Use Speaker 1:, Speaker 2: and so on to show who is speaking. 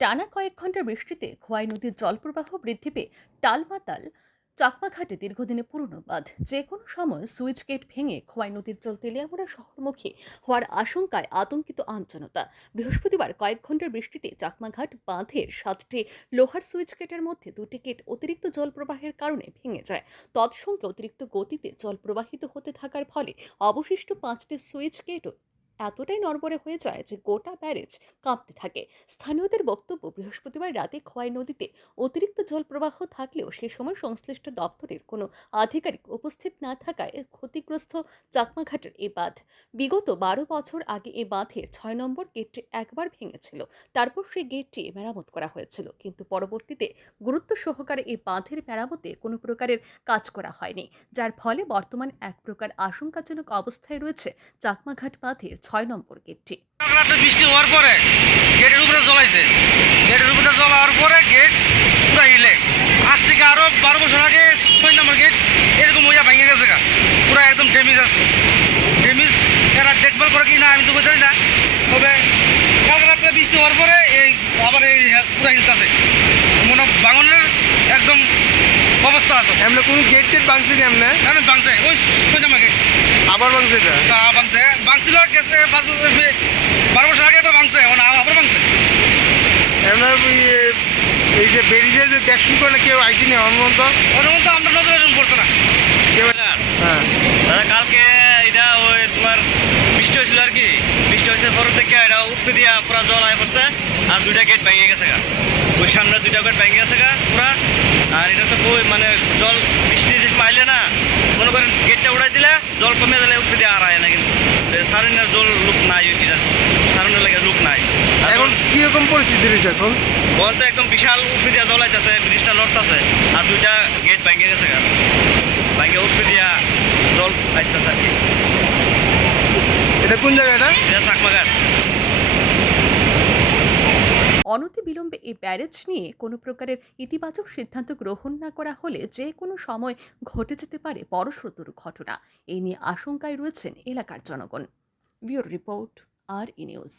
Speaker 1: টানা কয়েক ঘণ্টার বৃষ্টিতে খোয়াই নদীর জলপ্রবাহ বৃদ্ধি পেয়ে টালমাতাল চাকমাঘাটে দীর্ঘদিনে পুরনো বাঁধ। যে কোনো সময় সুইচ গেট ভেঙে খোয়াই নদীর জল তেলিয়ামুড়া শহরমুখী হওয়ার আশঙ্কায় আতঙ্কিত আমজনতা বৃহস্পতিবার কয়েক ঘণ্টার বৃষ্টিতে চাকমাঘাট বাঁধের সাতটি লোহার সুইচ গেটের মধ্যে দুটি গেট অতিরিক্ত জল প্রবাহের কারণে ভেঙে যায়। তৎসঙ্গে অতিরিক্ত গতিতে জল প্রবাহিত হতে থাকার ফলে অবশিষ্ট পাঁচটি সুইচ গেটও এতটাই নড়বড়ে হয়ে যায় যে গোটা ব্যারেজ কাঁপতে থাকে। স্থানীয়দের বক্তব্য, বৃহস্পতিবার রাতে খোয়াই নদীতে অতিরিক্ত জল প্রবাহ থাকলেও সে সময় সংশ্লিষ্ট দপ্তরের কোনো আধিকারিক উপস্থিত না থাকায় ক্ষতিগ্রস্ত চাকমাঘাটের এই বাঁধ। বিগত বারো বছর আগে এই বাঁধের ছয় নম্বর গেটটি একবার ভেঙেছিল, তারপর সেই গেটটি মেরামত করা হয়েছিল, কিন্তু পরবর্তীতে গুরুত্ব সহকারে এই বাঁধের মেরামতে কোনো প্রকারের কাজ করা হয়নি, যার ফলে বর্তমান এক প্রকার আশঙ্কাজনক অবস্থায় রয়েছে চাকমাঘাট বাঁধের ছয় নম্বর গেটটি।
Speaker 2: বৃষ্টি হওয়ার পরে গেটের উপরে জলাইছে গেটের উপরে হওয়ার পরে গেট পুরো হিলে আজ থেকে আরও বারো বছর আগে ছয় নম্বর গেট এরকম হইয়া ভেঙে গেছে গা। পুরো একদম ড্যামেজ আছে। ড্যামেজ এরা দেখভাল করে কি না আমি তো বুঝতে না। তবে কালকে রাতে বৃষ্টি হওয়ার পরে এই আবার এই পুরো হিলতাছে। মনে হয় বাঙনের একদম অবস্থা আছে।
Speaker 3: এমনি কোন গেট টেট ভাঙছে কি এমনি?
Speaker 2: আমি ভাঙছে। ওই ছয় নম্বর গেট আবার ভাঙছে এটা? ভাঙছে। ভাঙছিল গেছে পাঁচ বছর বারো বছর আগে তো ভাঙছে এখন আবার ভাঙছে।
Speaker 3: এমনি এই যে বেরিজের যে দেখশুন করে কেউ আইসিনি ওর মতো
Speaker 2: আমরা নজরে পড়ছে না। কেউ হ্যাঁ। দাদা কালকে এটা ওই তোমার বৃষ্টি হয়েছিল আর কি। বৃষ্টি হয়েছে পর থেকে এটা উপরে দিয়া পুরা জল আয় পড়ছে আর দুইটা গেট ভেঙে গেছে গা। ওই সামনে দুইটা গেট ভেঙে গেছে গা পুরা। আর এটা তো মানে জল বৃষ্টি যে মাইলে না মনে করেন গেটটা উড়াই দিলে জল কমে গেলে উপরে দিয়ে আর আয় না কিন্তু। সারেনের জল লুক নাই এটা সারেনের লাগে লুক নাই।
Speaker 3: এখন কীরকম পরিস্থিতি রয়েছে এখন?
Speaker 2: বলতে একদম বিশাল উপরে দিয়া জল আছে ব্রিজটা নড়তেছে আর দুইটা গেট ভাঙে গেছে ভেঙে উপরে দিয়া জল আইতেছে আর কি।
Speaker 3: এটা কোন জায়গা এটা?
Speaker 2: এটা চাকমাঘাট।
Speaker 1: অনতি বিলম্বে এই ব্যারেজ নিয়ে কোনো প্রকারের ইতিবাচক সিদ্ধান্ত গ্রহণ না করা হলে যে কোনো সময় ঘটে যেতে পারে বড়সড় দুর্ঘটনা। এই নিয়ে আশঙ্কায় রয়েছেন এলাকার জনগণ। Bureau report, R E news.